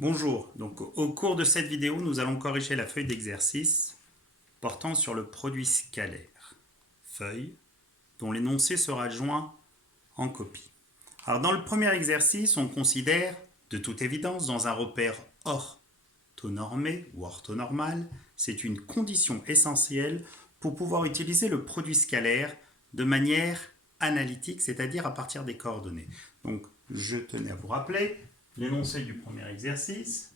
Bonjour, donc au cours de cette vidéo, nous allons corriger la feuille d'exercice portant sur le produit scalaire. Feuille dont l'énoncé sera joint en copie. Alors dans le premier exercice, on considère, de toute évidence, dans un repère orthonormé ou orthonormal, c'est une condition essentielle pour pouvoir utiliser le produit scalaire de manière analytique, c'est-à-dire à partir des coordonnées. Donc je tenais à vous rappeler l'énoncé du premier exercice.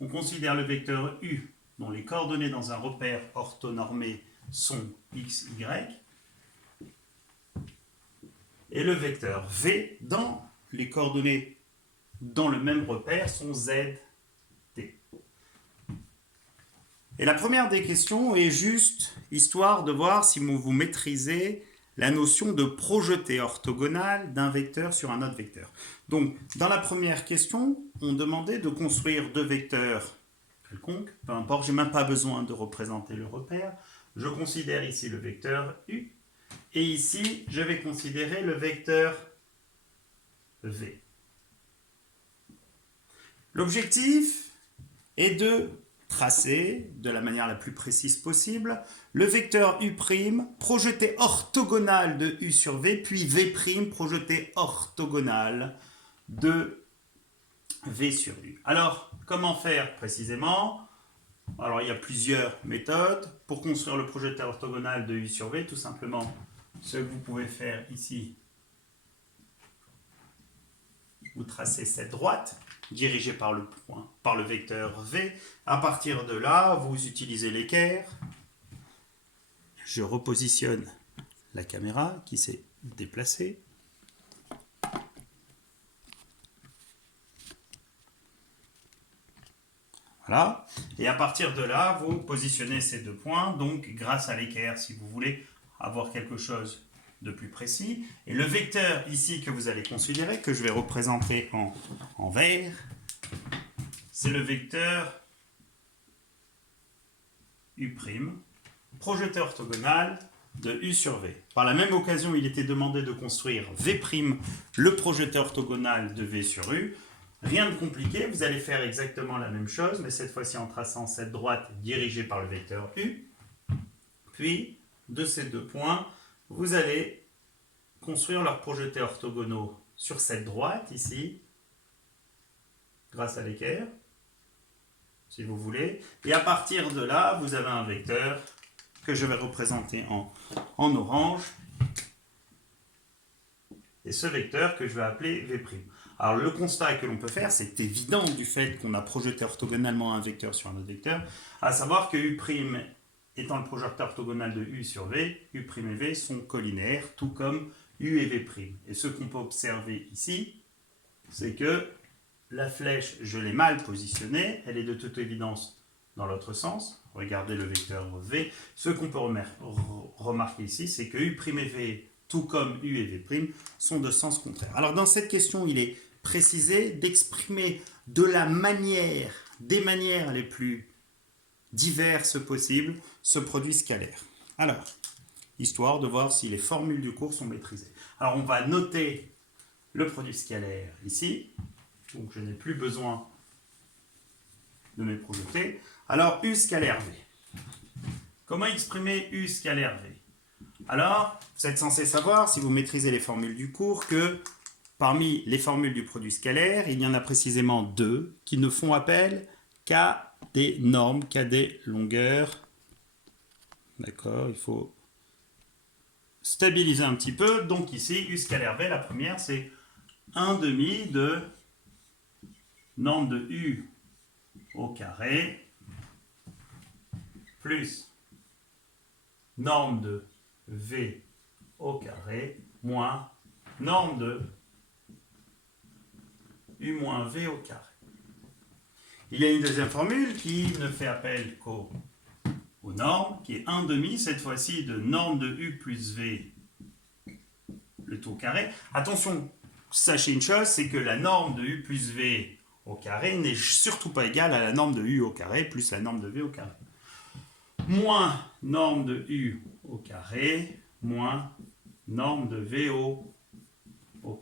On considère le vecteur U dont les coordonnées dans un repère orthonormé sont x, y, et le vecteur V dans les coordonnées dans le même repère sont z, t. Et la première des questions est juste histoire de voir si vous maîtrisez la notion de projeté orthogonal d'un vecteur sur un autre vecteur. Donc, dans la première question, on demandait de construire deux vecteurs quelconques, peu importe, je n'ai même pas besoin de représenter le repère. Je considère ici le vecteur U, et ici, je vais considérer le vecteur V. L'objectif est de tracer, de la manière la plus précise possible, le vecteur U' projeté orthogonal de U sur V, puis V' projeté orthogonal de V sur U. Alors, comment faire précisément? Alors, il y a plusieurs méthodes. Pour construire le projeté orthogonal de U sur V, tout simplement, ce que vous pouvez faire ici, vous tracez cette droite dirigée par le vecteur V. À partir de là, vous utilisez l'équerre. Je repositionne la caméra qui s'est déplacée. Voilà. Et à partir de là, vous positionnez ces deux points. Donc, grâce à l'équerre, si vous voulez avoir quelque chose de plus précis. Et le vecteur ici que vous allez considérer, que je vais représenter en vert, c'est le vecteur U', projeté orthogonal de U sur V. Par la même occasion, il était demandé de construire V', le projeté orthogonal de V sur U. Rien de compliqué, vous allez faire exactement la même chose, mais cette fois-ci en traçant cette droite dirigée par le vecteur U. Puis, de ces deux points, vous allez construire leurs projetés orthogonaux sur cette droite ici, grâce à l'équerre, si vous voulez. Et à partir de là, vous avez un vecteur que je vais représenter en orange. Et ce vecteur que je vais appeler V'. Alors le constat que l'on peut faire, c'est évident du fait qu'on a projeté orthogonalement un vecteur sur un autre vecteur, à savoir que U' étant le projecteur orthogonal de U sur V, U' et V sont collinéaires, tout comme U et V'. Et ce qu'on peut observer ici, c'est que la flèche, je l'ai mal positionnée, elle est de toute évidence dans l'autre sens. Regardez le vecteur V. Ce qu'on peut remarquer ici, c'est que U' et V, tout comme U et V', sont de sens contraire. Alors dans cette question, il est précisé d'exprimer de la manière, des manières les plus diverses possibles, ce produit scalaire. Alors, histoire de voir si les formules du cours sont maîtrisées. Alors on va noter le produit scalaire ici. Donc je n'ai plus besoin de mes projetés. Alors U scalaire V. Comment exprimer U scalaire V? Alors, vous êtes censé savoir, si vous maîtrisez les formules du cours, que parmi les formules du produit scalaire, il y en a précisément deux qui ne font appel qu'à des normes, qu'à des longueurs. D'accord, il faut stabiliser un petit peu. Donc ici, U scalaire V, la première, c'est 1/2 de norme de U au carré plus norme de V au carré moins norme de U moins V au carré. Il y a une deuxième formule qui ne fait appel qu'aux normes, qui est 1/2, cette fois-ci, de norme de U plus V, le tout au carré. Attention, sachez une chose, c'est que la norme de U plus V au carré n'est surtout pas égale à la norme de U au carré plus la norme de V au carré. Moins norme de U au carré moins norme de V au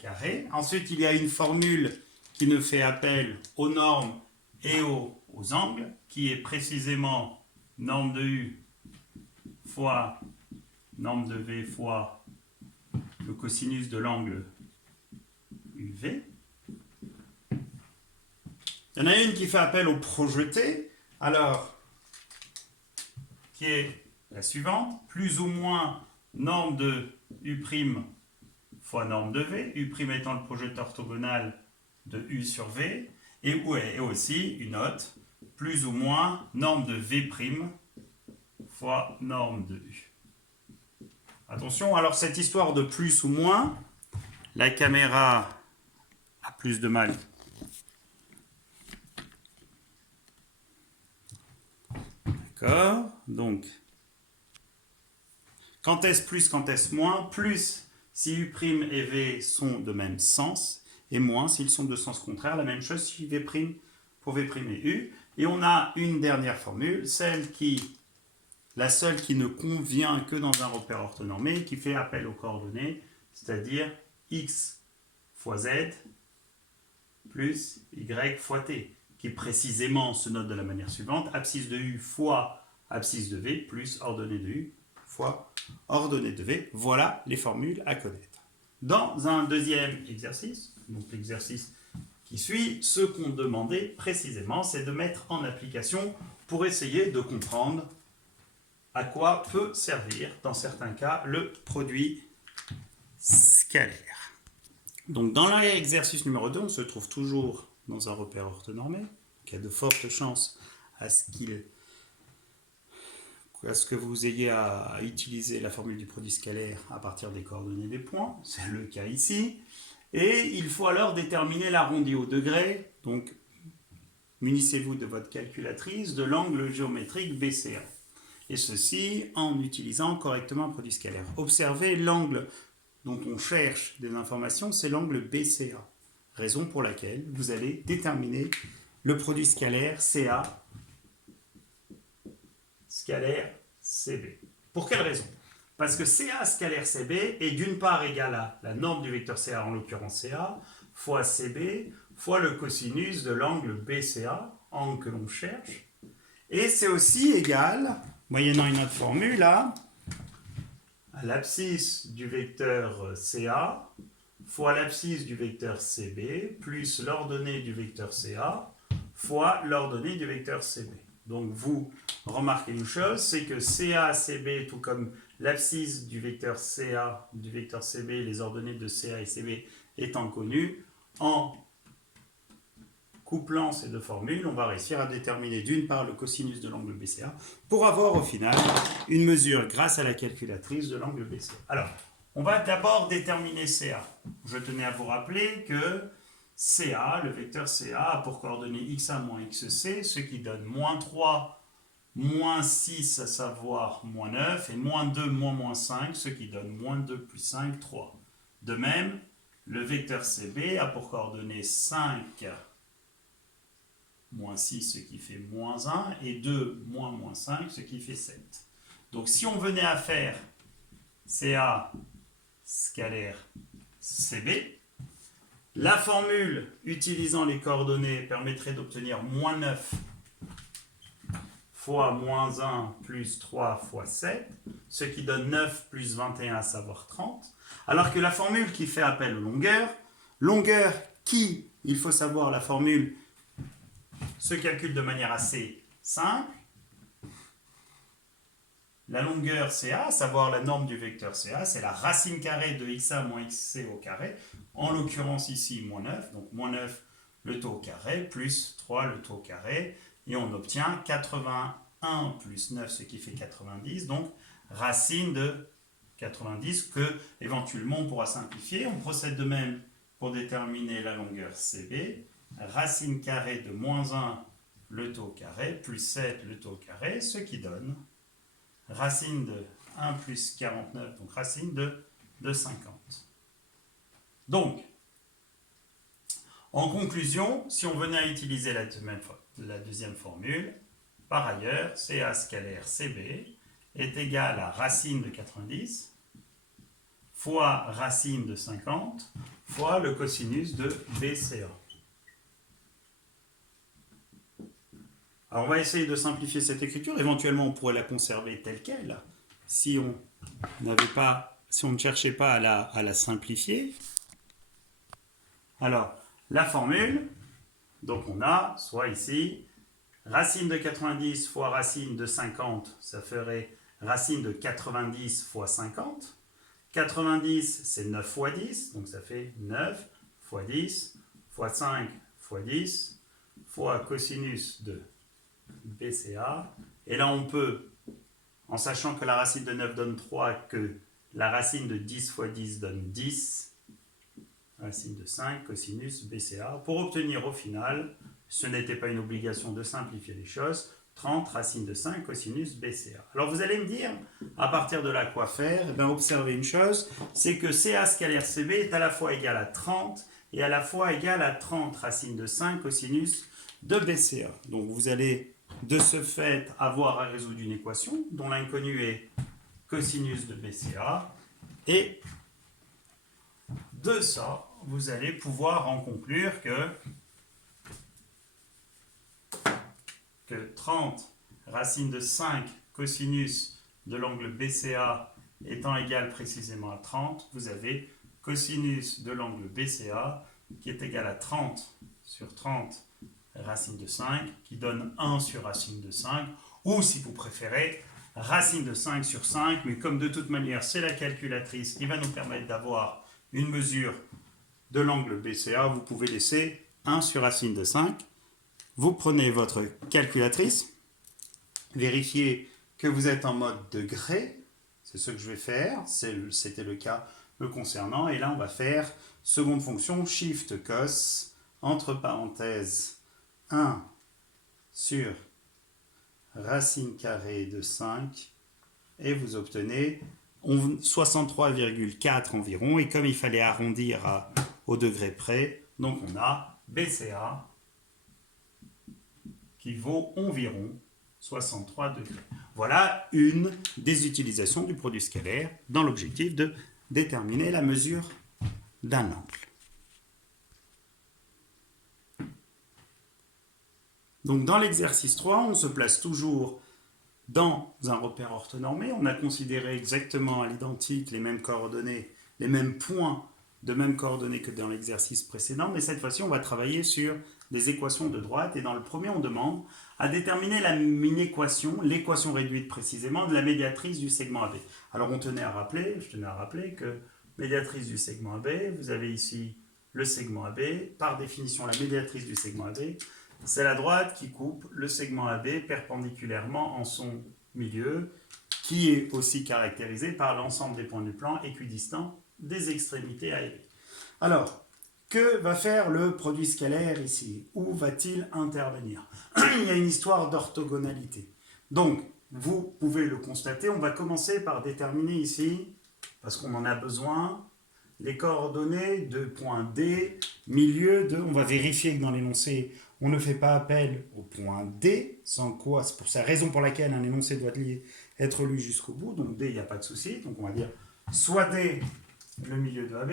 carré. Ensuite, il y a une formule qui ne fait appel aux normes et aux angles, qui est précisément norme de U fois norme de V fois le cosinus de l'angle UV. Il y en a une qui fait appel au projeté, alors, qui est la suivante, plus ou moins norme de U' fois norme de V, U' étant le projeté orthogonal de U sur V, et aussi une autre, plus ou moins norme de V' fois norme de U. Attention, alors cette histoire de plus ou moins, la caméra a plus de mal. D'accord, donc, quand est-ce plus, quand est-ce moins? Plus si U' et V sont de même sens, et moins s'ils sont de sens contraire. La même chose si V' pour V' et U. Et on a une dernière formule, la seule qui ne convient que dans un repère orthonormé, qui fait appel aux coordonnées, c'est-à-dire x fois z plus y fois t, qui précisément se note de la manière suivante, abscisse de U fois abscisse de V plus ordonnée de U fois ordonnée de V. Voilà les formules à connaître. Dans un deuxième exercice, donc l'exercice qui suit, ce qu'on demandait précisément, c'est de mettre en application pour essayer de comprendre à quoi peut servir, dans certains cas, le produit scalaire. Donc dans l'exercice numéro 2, on se trouve toujours dans un repère orthonormé. Il y a de fortes chances à ce que vous ayez à utiliser la formule du produit scalaire à partir des coordonnées des points. C'est le cas ici. Et il faut alors déterminer l'arrondi au degré. Donc, munissez-vous de votre calculatrice de l'angle géométrique BCA. Et ceci en utilisant correctement un produit scalaire. Observez l'angle dont on cherche des informations, c'est l'angle BCA. Raison pour laquelle vous allez déterminer le produit scalaire CA scalaire CB. Pour quelle raison? Parce que CA scalaire CB est d'une part égal à la norme du vecteur CA, en l'occurrence CA, fois CB, fois le cosinus de l'angle BCA, angle que l'on cherche. Et c'est aussi égal, moyennant une autre formule, à l'abscisse du vecteur CA fois l'abscisse du vecteur CB plus l'ordonnée du vecteur CA fois l'ordonnée du vecteur CB. Donc vous remarquez une chose, c'est que CA, CB, tout comme l'abscisse du vecteur CA, du vecteur CB, les ordonnées de CA et CB étant connues, en couplant ces deux formules, on va réussir à déterminer d'une part le cosinus de l'angle BCA pour avoir au final une mesure grâce à la calculatrice de l'angle BCA. Alors, on va d'abord déterminer CA. Je tenais à vous rappeler que CA, le vecteur CA, a pour coordonnées XA moins XC, ce qui donne moins 3, moins 6, à savoir moins 9, et moins 2, moins 5, ce qui donne moins 2 plus 5, 3. De même, le vecteur CB a pour coordonnées 5, moins 6, ce qui fait moins 1, et 2, moins 5, ce qui fait 7. Donc si on venait à faire CA scalaire CB, la formule utilisant les coordonnées permettrait d'obtenir moins 9 fois moins 1 plus 3 fois 7, ce qui donne 9 plus 21, à savoir 30, alors que la formule qui fait appel aux longueur qui, il faut savoir, la formule se calcule de manière assez simple. La longueur CA, à savoir la norme du vecteur CA, c'est la racine carrée de XA moins XC au carré, en l'occurrence ici moins 9, donc moins 9 le taux au carré, plus 3 le taux au carré, et on obtient 81 plus 9, ce qui fait 90, donc racine de 90 que éventuellement on pourra simplifier. On procède de même pour déterminer la longueur CB, racine carrée de moins 1 le taux au carré, plus 7 le taux au carré, ce qui donne racine de 1 plus 49, donc racine de 50. Donc, en conclusion, si on venait à utiliser la deuxième formule, par ailleurs, CA scalaire CB est égal à racine de 90 fois racine de 50 fois le cosinus de BCA. Alors on va essayer de simplifier cette écriture. Éventuellement, on pourrait la conserver telle qu'elle si on ne cherchait pas à la simplifier. Alors, la formule, donc on a, soit ici, racine de 90 fois racine de 50, ça ferait racine de 90 fois 50. 90, c'est 9 fois 10, donc ça fait 9 fois 10 fois 5 fois 10 fois cosinus de BCA. Et là, on peut, en sachant que la racine de 9 donne 3, que la racine de 10 fois 10 donne 10, racine de 5 cosinus BCA, pour obtenir au final, ce n'était pas une obligation de simplifier les choses, 30 racine de 5 cosinus BCA. Alors vous allez me dire, à partir de là, quoi faire? Eh bien, observez une chose, c'est que CA scalaire CB est à la fois égal à 30 et à la fois égal à 30 racine de 5 cosinus de BCA. Donc vous allez de ce fait avoir à résoudre une équation dont l'inconnu est cosinus de BCA, et de ça, vous allez pouvoir en conclure que 30 racine de 5 cosinus de l'angle BCA étant égal précisément à 30, vous avez cosinus de l'angle BCA qui est égal à 30 sur 30 racine de 5, qui donne 1 sur racine de 5, ou si vous préférez, racine de 5 sur 5, mais comme de toute manière c'est la calculatrice qui va nous permettre d'avoir une mesure de l'angle BCA, vous pouvez laisser 1 sur racine de 5. Vous prenez votre calculatrice, vérifiez que vous êtes en mode degré, c'est ce que je vais faire, c'était le cas me concernant, et là on va faire seconde fonction, shift cos, entre parenthèses, 1 sur racine carrée de 5, et vous obtenez 63,4 environ, et comme il fallait arrondir au degré près, donc on a BCA qui vaut environ 63 degrés. Voilà une des utilisations du produit scalaire dans l'objectif de déterminer la mesure d'un angle. Donc dans l'exercice 3, on se place toujours dans un repère orthonormé. On a considéré exactement à l'identique les mêmes coordonnées, les mêmes points de mêmes coordonnées que dans l'exercice précédent, mais cette fois-ci, on va travailler sur des équations de droite. Et dans le premier, on demande à déterminer une équation, l'équation réduite précisément, de la médiatrice du segment AB. Alors je tenais à rappeler que médiatrice du segment AB, vous avez ici le segment AB. Par définition, la médiatrice du segment AB, c'est la droite qui coupe le segment AB perpendiculairement en son milieu, qui est aussi caractérisé par l'ensemble des points du plan équidistants des extrémités A et B. Alors, que va faire le produit scalaire ici? Où va-t-il intervenir? Il y a une histoire d'orthogonalité. Donc, vous pouvez le constater, on va commencer par déterminer ici, parce qu'on en a besoin, les coordonnées de point D, milieu de... On va vérifier que dans l'énoncé, on ne fait pas appel au point D, sans quoi, c'est pour sa raison pour laquelle un énoncé doit être lu jusqu'au bout. Donc D, il n'y a pas de souci. Donc on va dire soit D, le milieu de AB,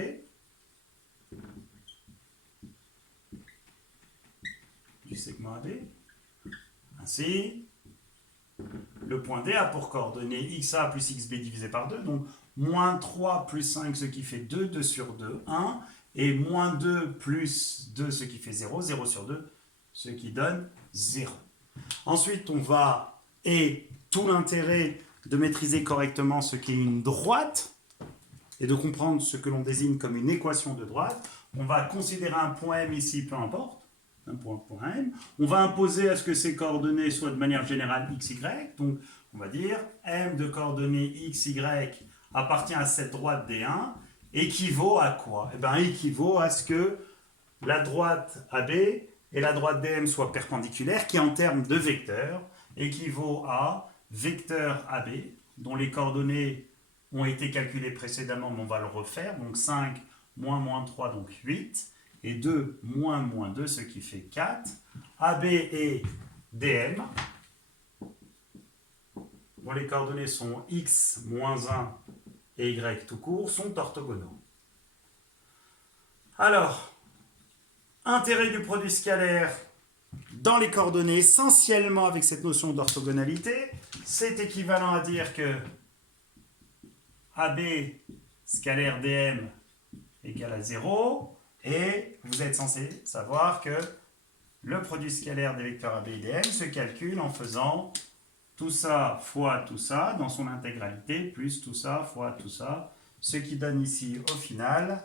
du segment AB. Ainsi, le point D a pour coordonnées XA plus XB divisé par 2, donc moins 3 plus 5, ce qui fait 2, 2 sur 2, 1, et moins 2 plus 2, ce qui fait 0, 0 sur 2, ce qui donne 0. Ensuite, on va, et tout l'intérêt de maîtriser correctement ce qu'est une droite, et de comprendre ce que l'on désigne comme une équation de droite, on va considérer un point M ici, peu importe, un point M. On va imposer à ce que ces coordonnées soient de manière générale x, y. Donc, on va dire M de coordonnées x, y appartient à cette droite D1, équivaut à quoi? Eh bien, équivaut à ce que la droite AB et la droite DM soient perpendiculaires, qui en termes de vecteurs équivaut à vecteur AB, dont les coordonnées ont été calculées précédemment, mais on va le refaire. Donc 5 moins moins 3, donc 8. Et 2 moins moins 2, ce qui fait 4. AB et DM, dont les coordonnées sont x moins 1 et y tout court, sont orthogonaux. Alors, intérêt du produit scalaire dans les coordonnées essentiellement avec cette notion d'orthogonalité. C'est équivalent à dire que AB scalaire dm égale à 0, et vous êtes censé savoir que le produit scalaire des vecteurs AB et dm se calcule en faisant tout ça fois tout ça dans son intégralité, plus tout ça fois tout ça, ce qui donne ici au final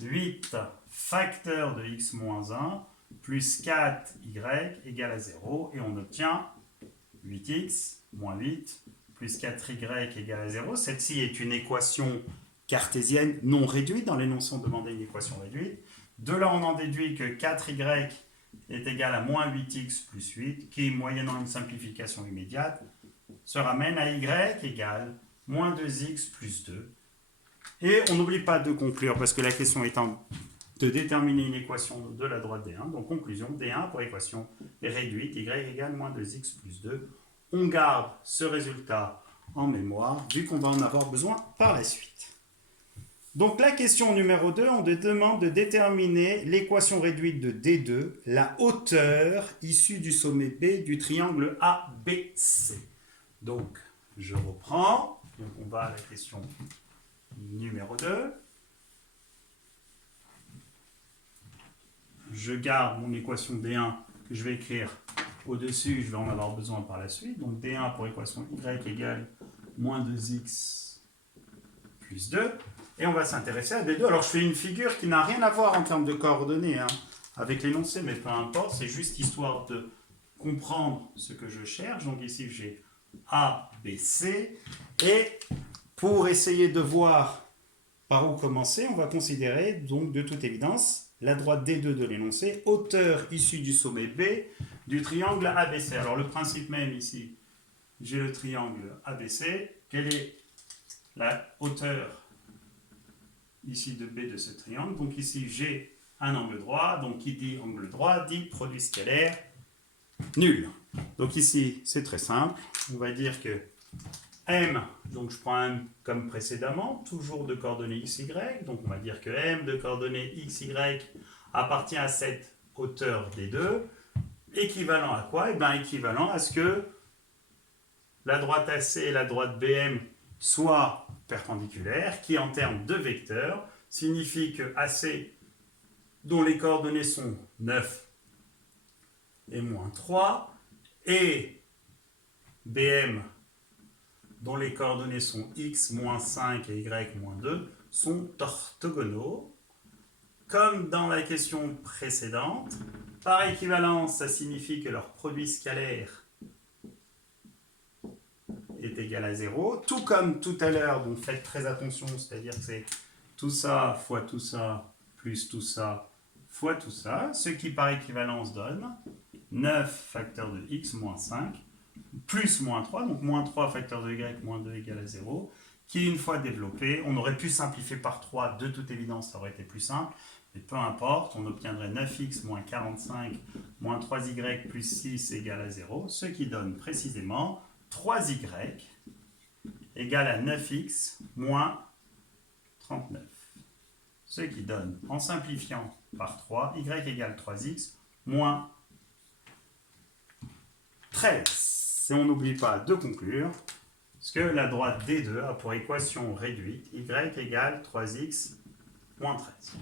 8 facteurs de x moins 1 plus 4y égale à 0, et on obtient 8x moins 8 plus 4y égale à 0. Celle-ci est une équation cartésienne non réduite. Dans l'énoncé, on demandait une équation réduite. De là, on en déduit que 4y est égal à moins 8x plus 8, qui, moyennant une simplification immédiate, se ramène à y égale moins 2x plus 2. Et on n'oublie pas de conclure, parce que la question étant de déterminer une équation de la droite D1. Donc, conclusion, D1 pour équation réduite, y égale moins 2x plus 2. On garde ce résultat en mémoire, vu qu'on va en avoir besoin par la suite. Donc, la question numéro 2, on te demande de déterminer l'équation réduite de D2, la hauteur issue du sommet B du triangle ABC. Donc, je reprends. Donc, on va à la question numéro 2. Je garde mon équation D1 que je vais écrire au-dessus, je vais en avoir besoin par la suite. Donc D1 pour équation y égale moins 2x plus 2. Et on va s'intéresser à D2. Alors je fais une figure qui n'a rien à voir en termes de coordonnées avec l'énoncé, mais peu importe, c'est juste histoire de comprendre ce que je cherche. Donc ici j'ai A, B, C. Et pour essayer de voir par où commencer, on va considérer donc de toute évidence la droite D2 de l'énoncé, hauteur issue du sommet B du triangle ABC. Alors le principe même ici, j'ai le triangle ABC. Quelle est la hauteur issue de B de ce triangle? Donc ici j'ai un angle droit, donc qui dit angle droit dit produit scalaire nul. Donc ici c'est très simple, on va dire que M, donc je prends M comme précédemment, toujours de coordonnées x, y, donc on va dire que M de coordonnées x, y appartient à cette hauteur des deux, équivalent à quoi? Eh bien équivalent à ce que la droite AC et la droite BM soient perpendiculaires, qui en termes de vecteurs signifie que AC, dont les coordonnées sont 9 et moins 3, et BM, dont les coordonnées sont x, moins 5 et y, moins 2, sont orthogonaux. Comme dans la question précédente, par équivalence, ça signifie que leur produit scalaire est égal à 0. Tout comme tout à l'heure, donc faites très attention, c'est-à-dire que c'est tout ça fois tout ça, plus tout ça fois tout ça, ce qui par équivalence donne 9 facteurs de x moins 5, plus moins 3, donc moins 3 facteur de y moins 2 égale à 0, qui une fois développé, on aurait pu simplifier par 3, de toute évidence ça aurait été plus simple, mais peu importe, on obtiendrait 9x moins 45 moins 3y plus 6 égale à 0, ce qui donne précisément 3y égale à 9x moins 39. Ce qui donne, en simplifiant par 3, y égale 3x moins 13. Et on n'oublie pas de conclure ce que la droite D2 a pour équation réduite, y égale 3x moins 13.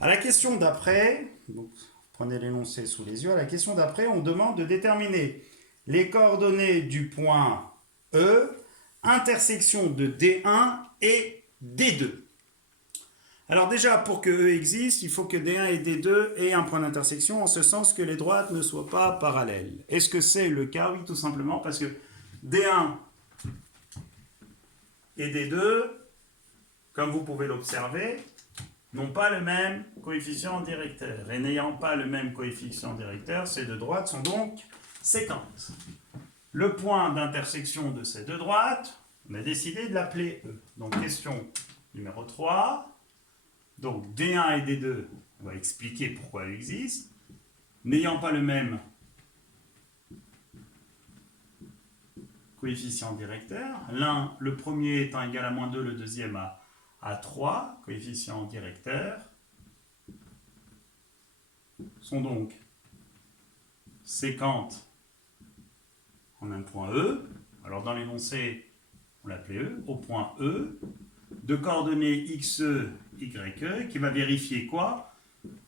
À la question d'après, donc prenez l'énoncé sous les yeux, à la question d'après, on demande de déterminer les coordonnées du point E, intersection de D1 et D2. Alors déjà, pour que E existe, il faut que D1 et D2 aient un point d'intersection, en ce sens que les droites ne soient pas parallèles. Est-ce que c'est le cas? Oui, tout simplement parce que D1 et D2, comme vous pouvez l'observer, n'ont pas le même coefficient directeur. Et n'ayant pas le même coefficient directeur, ces deux droites sont donc séquentes. Le point d'intersection de ces deux droites, on a décidé de l'appeler E. Donc question numéro 3. Donc D1 et D2, on va expliquer pourquoi elles existent. N'ayant pas le même coefficient directeur, le premier étant égal à moins 2, le deuxième à 3, coefficient directeur, sont donc séquente en un point E. Alors dans l'énoncé, on l'appelait E, au point E, de coordonnées xe, ye, qui va vérifier quoi?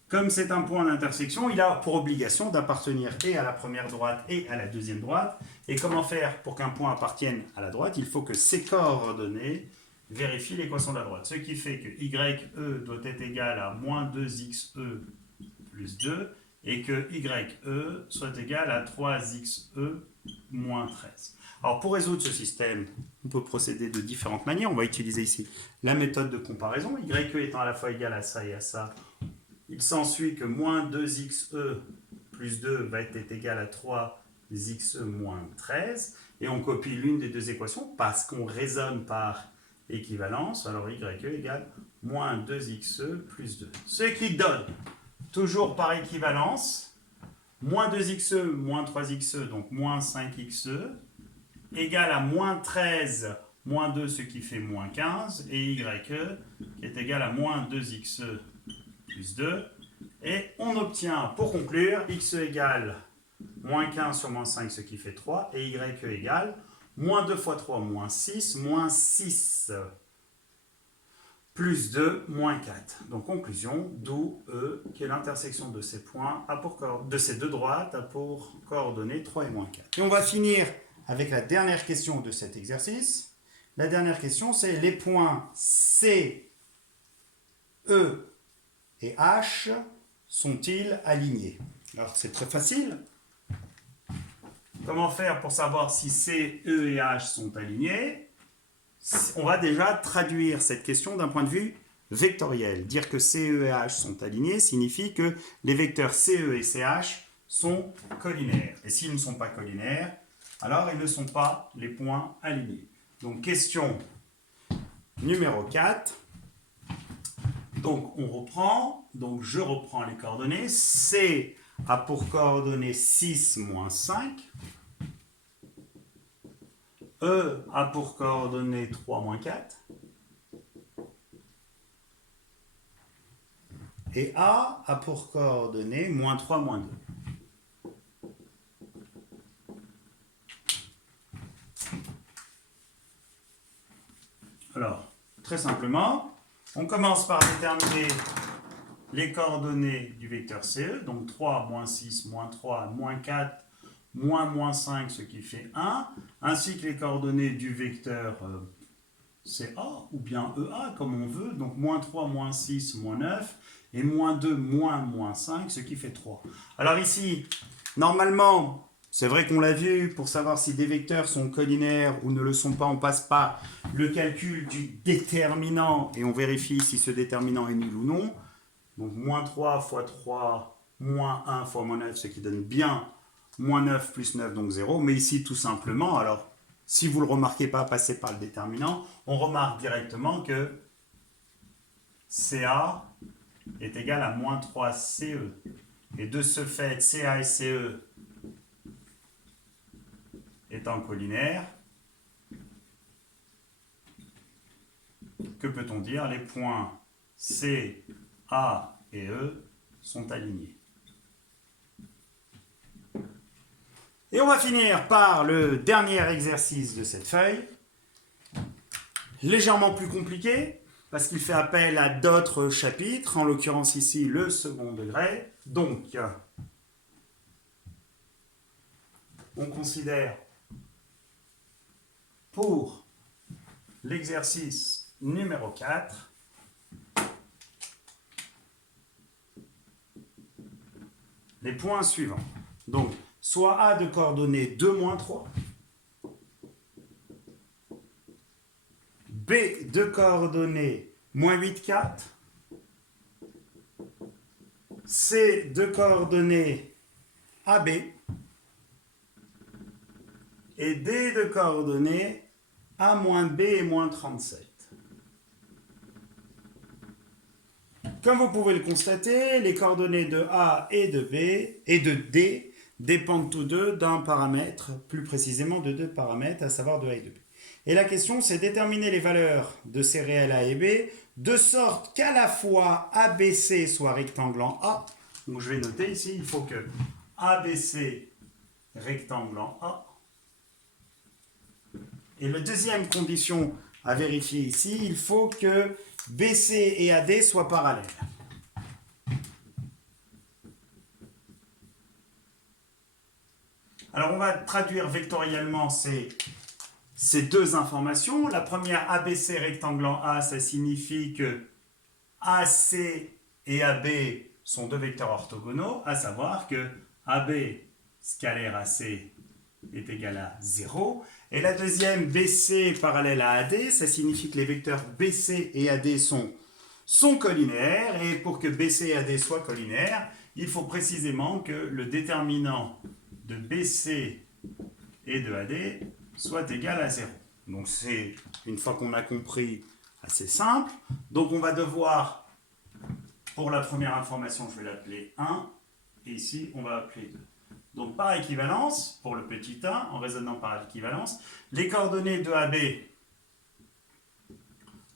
Comme c'est un point d'intersection, il a pour obligation d'appartenir et à la première droite et à la deuxième droite. Et comment faire pour qu'un point appartienne à la droite? Il faut que ces coordonnées vérifient l'équation de la droite. Ce qui fait que ye doit être égal à moins 2xe plus 2 et que ye soit égal à 3xe moins 13. Alors pour résoudre ce système, on peut procéder de différentes manières. On va utiliser ici la méthode de comparaison. Ye étant à la fois égal à ça et à ça, il s'ensuit que moins 2xe plus 2 va être égal à 3xe moins 13. Et on copie l'une des deux équations parce qu'on raisonne par équivalence. Alors ye égale moins 2xe plus 2. Ce qui donne, toujours par équivalence, moins 2xe moins 3xe, donc moins 5xe, égale à moins 13 moins 2, ce qui fait moins 15, et ye qui est égal à moins 2xe plus 2. Et on obtient, pour conclure, xe égale moins 15 sur moins 5, ce qui fait 3, et ye égale moins 2 fois 3, moins 6 plus 2, moins 4. Donc conclusion, d'où E, qui est l'intersection de ces points, de ces deux droites, a pour coordonnées 3 et moins 4. Et on va finir avec la dernière question de cet exercice. La dernière question, c'est les points C, E et H sont-ils alignés? Alors c'est très facile. Comment faire pour savoir si C, E et H sont alignés? On va déjà traduire cette question d'un point de vue vectoriel. Dire que C, E et H sont alignés signifie que les vecteurs CE et CH sont collinaires. Et s'ils ne sont pas collinaires, alors ils ne sont pas les points alignés. Donc question numéro 4. Donc on reprend, donc je reprends les coordonnées. C a pour coordonnées 6, moins 5. E a pour coordonnées 3, moins 4. Et A a pour coordonnées moins 3, moins 2. Alors, très simplement, on commence par déterminer les coordonnées du vecteur CE, donc 3, moins 6, moins 3, moins 4, moins 5, ce qui fait 1, ainsi que les coordonnées du vecteur CA, ou bien EA, comme on veut, donc moins 3, moins 6, moins 9, et moins 2, moins 5, ce qui fait 3. Alors ici, normalement, c'est vrai qu'on l'a vu, pour savoir si des vecteurs sont collinaires ou ne le sont pas, on passe par le calcul du déterminant, et on vérifie si ce déterminant est nul ou non. Donc moins 3 fois 3, moins 1 fois moins 9, ce qui donne bien moins 9 plus 9, donc 0. Mais ici, tout simplement, alors, si vous ne le remarquez pas, passez par le déterminant, on remarque directement que CA est égal à moins 3 CE. Et de ce fait, CA et CE étant collinaires, que peut-on dire? Les points C, A et E sont alignés. Et on va finir par le dernier exercice de cette feuille, légèrement plus compliqué, parce qu'il fait appel à d'autres chapitres, en l'occurrence ici le second degré. Donc, on considère pour l'exercice numéro 4 les points suivants. Donc, soit A de coordonnées 2, moins 3, B de coordonnées moins 8, 4, C de coordonnées AB, et D de coordonnées A moins B et moins 37. Comme vous pouvez le constater, les coordonnées de A et de B et de D dépendent tous deux d'un paramètre, plus précisément de deux paramètres, à savoir de A et de B. Et la question, c'est déterminer les valeurs de ces réels A et B de sorte qu'à la fois ABC soit rectangle en A. Donc je vais noter ici, il faut que ABC rectangle en A. Et la deuxième condition à vérifier ici, il faut que BC et AD soient parallèles. Alors on va traduire vectoriellement ces deux informations. La première, ABC rectangle en A, ça signifie que AC et AB sont deux vecteurs orthogonaux, à savoir que AB scalaire AC est égal à 0. Et la deuxième, BC parallèle à AD, ça signifie que les vecteurs BC et AD sont collinaires. Et pour que BC et AD soient collinaires, il faut précisément que le déterminant de BC et de AD soit égal à 0. Donc c'est, une fois qu'on a compris, assez simple. Donc on va devoir, pour la première information, je vais l'appeler 1, et ici on va appeler 2. Donc par équivalence, pour le petit 1, en raisonnant par équivalence, les coordonnées de AB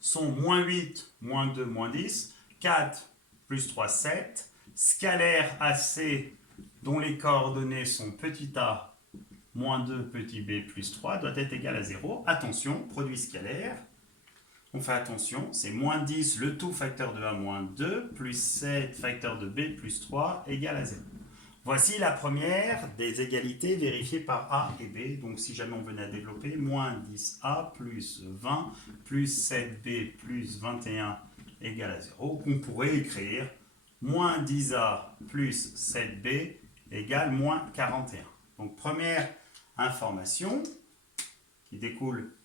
sont moins 8, moins 2, moins 10, 4, plus 3, 7, scalaire AC, dont les coordonnées sont petit a, moins 2, petit b, plus 3, doit être égal à 0. Attention, produit scalaire. On fait attention, c'est moins 10, le tout facteur de a moins 2, plus 7, facteur de b, plus 3, égal à 0. Voici la première des égalités vérifiées par a et b. Donc si jamais on venait à développer, moins 10a plus 20 plus 7b plus 21 égale à 0. On pourrait écrire moins 10a plus 7b égale moins 41. Donc première information qui découle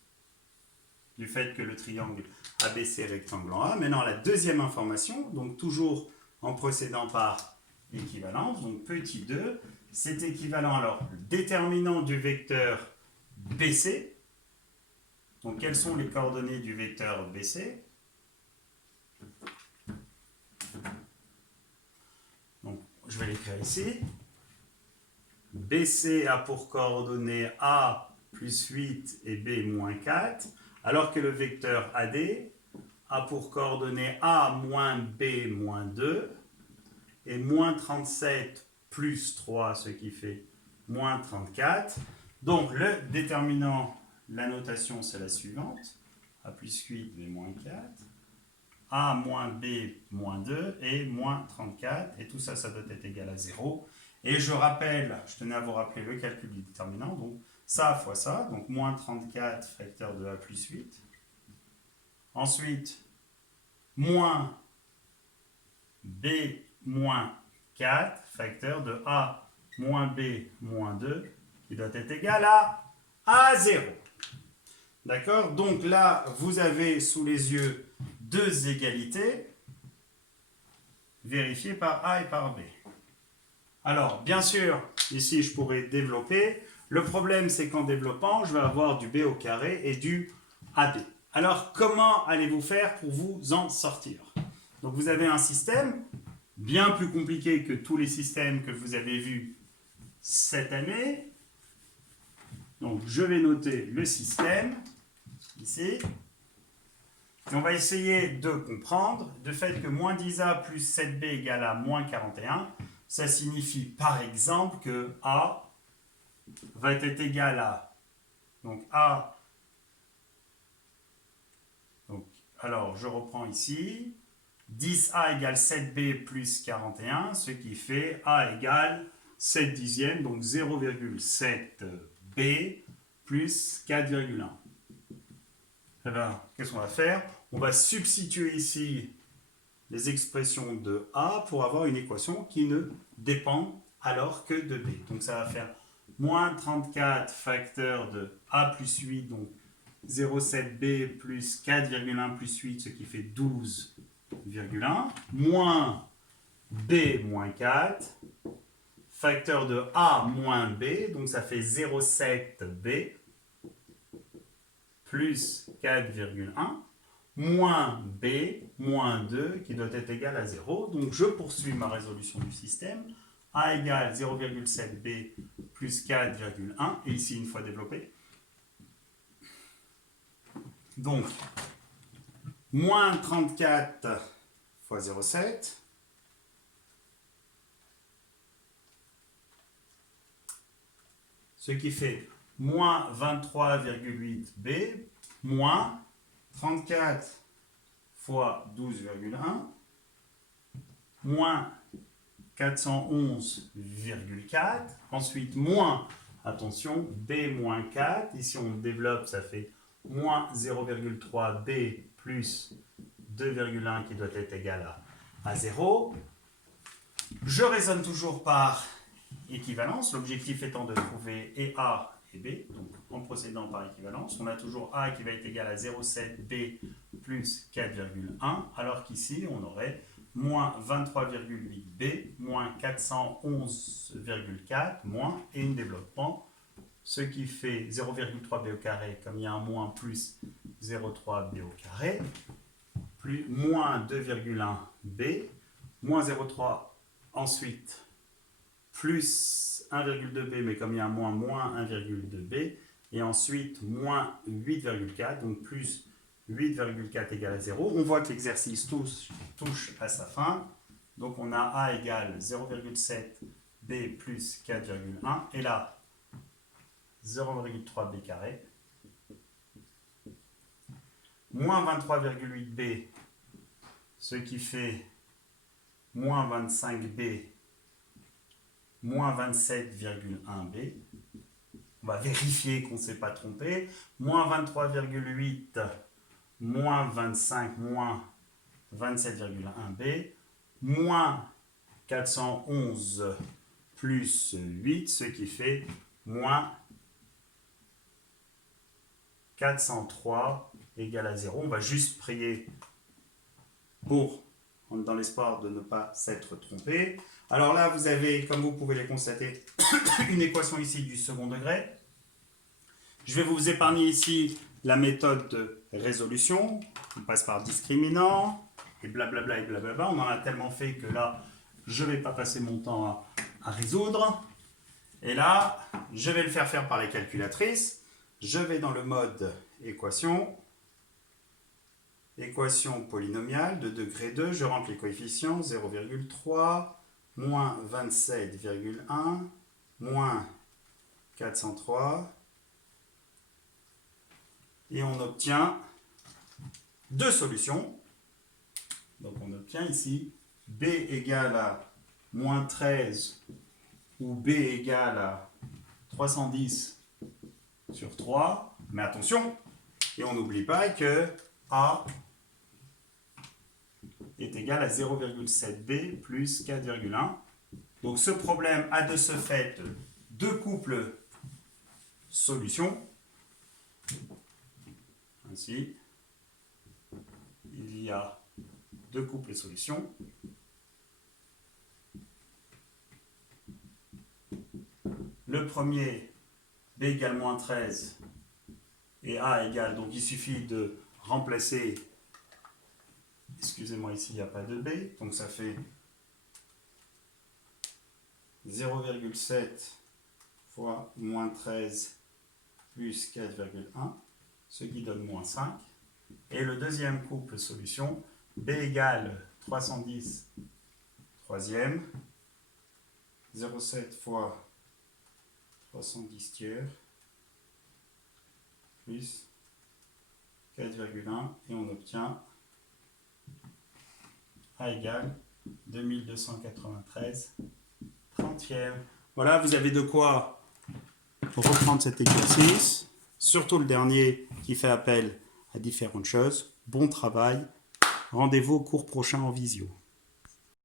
du fait que le triangle ABC est rectangle en A. Maintenant la deuxième information, donc toujours en procédant par équivalence, donc petit 2, c'est équivalent alors le déterminant du vecteur BC. Donc quelles sont les coordonnées du vecteur BC? Donc je vais l'écrire ici. BC a pour coordonnées A plus 8 et B moins 4, alors que le vecteur AD a pour coordonnées A moins B moins 2 et moins 37 plus 3, ce qui fait moins 34. Donc le déterminant, la notation c'est la suivante, A plus 8, B moins 4, A moins B moins 2 et moins 34, et tout ça, ça doit être égal à 0. Et je rappelle, je tenais à vous rappeler le calcul du déterminant, donc ça fois ça, donc moins 34 facteur de A plus 8. Ensuite, moins B moins 4 facteur de A moins B moins 2 qui doit être égal à 0. D'accord? Donc là, vous avez sous les yeux deux égalités vérifiées par A et par B. Alors, bien sûr, ici, je pourrais développer. Le problème, c'est qu'en développant, je vais avoir du B au carré et du AB. Alors, comment allez-vous faire pour vous en sortir? Donc, vous avez un système bien plus compliqué que tous les systèmes que vous avez vus cette année. Donc, je vais noter le système, ici. Et on va essayer de comprendre le fait que moins 10a plus 7b égale à moins 41. Ça signifie, par exemple, que A va être égal à... Donc, A... Donc, alors, je reprends ici. 10A égale 7B plus 41, ce qui fait A égale 7 dixièmes, donc 0,7B plus 4,1. Eh bien, qu'est-ce qu'on va faire? On va substituer ici les expressions de A pour avoir une équation qui ne dépend alors que de B. Donc ça va faire moins 34 facteur de A plus 8, donc 0,7B plus 4,1 plus 8, ce qui fait 12,1, moins B moins 4, facteur de A moins B, donc ça fait 0,7B plus 4,1, moins B, moins 2, qui doit être égal à 0. Donc je poursuis ma résolution du système. A égale 0,7B plus 4,1, et ici une fois développé. Donc, moins 34 fois 0,7. ce qui fait moins 23,8b moins 34 fois 12,1 moins 411,4, ensuite moins, attention, b moins 4, ici on développe, ça fait moins 0,3b plus 2,1 qui doit être égal à 0. Je raisonne toujours par équivalence, l'objectif étant de trouver et A et B, donc en procédant par équivalence, on a toujours A qui va être égal à 0,7b plus 4,1, alors qu'ici on aurait moins 23,8b, moins 411,4, moins, et un développement, ce qui fait 0,3b au carré, comme il y a un moins plus 0,3b au carré, plus moins 2,1b, moins 0,3 ensuite, plus 1,2b, mais comme il y a un moins, moins 1,2b, et ensuite moins 8,4, donc plus 8,4 égale à 0. On voit que l'exercice touche à sa fin. Donc on a A égale 0,7b plus 4,1. Et là, 0,3b carré. Moins 23,8b, ce qui fait moins 25b, moins 27,1b. On va vérifier qu'on ne s'est pas trompé. Moins 23,8, moins 25, moins 27,1b, moins 411 plus 8, ce qui fait moins 403 égale à 0. On va juste prier dans l'espoir de ne pas s'être trompé. Alors là, vous avez, comme vous pouvez le constater, une équation ici du second degré. Je vais vous épargner ici la méthode de résolution. On passe par discriminant, et blablabla, et blablabla. On en a tellement fait que là, je ne vais pas passer mon temps à résoudre. Et là, je vais le faire par les calculatrices. Je vais dans le mode équation. Équation polynomiale de degré 2. Je rentre les coefficients. 0,3, moins 27,1, moins 403. Et on obtient deux solutions. Donc on obtient ici b égale à moins 13 ou b égale à 310 sur 3. Mais attention, et on n'oublie pas que a est égal à 0,7b plus 4,1. Donc ce problème a de ce fait deux couples solutions. Ainsi, il y a deux couples solutions. Le premier, b égale moins 13 et a égale, donc il suffit de remplacer, excusez-moi ici il n'y a pas de b, donc ça fait 0,7 fois moins 13 plus 4,1, ce qui donne moins 5. Et le deuxième couple solution, b égale 310 troisième, 0,7 fois 310 tiers, plus 4,1, et on obtient a égale 2293 30e. Voilà, vous avez de quoi reprendre cet exercice, surtout le dernier qui fait appel à différentes choses. Bon travail, rendez-vous au cours prochain en visio.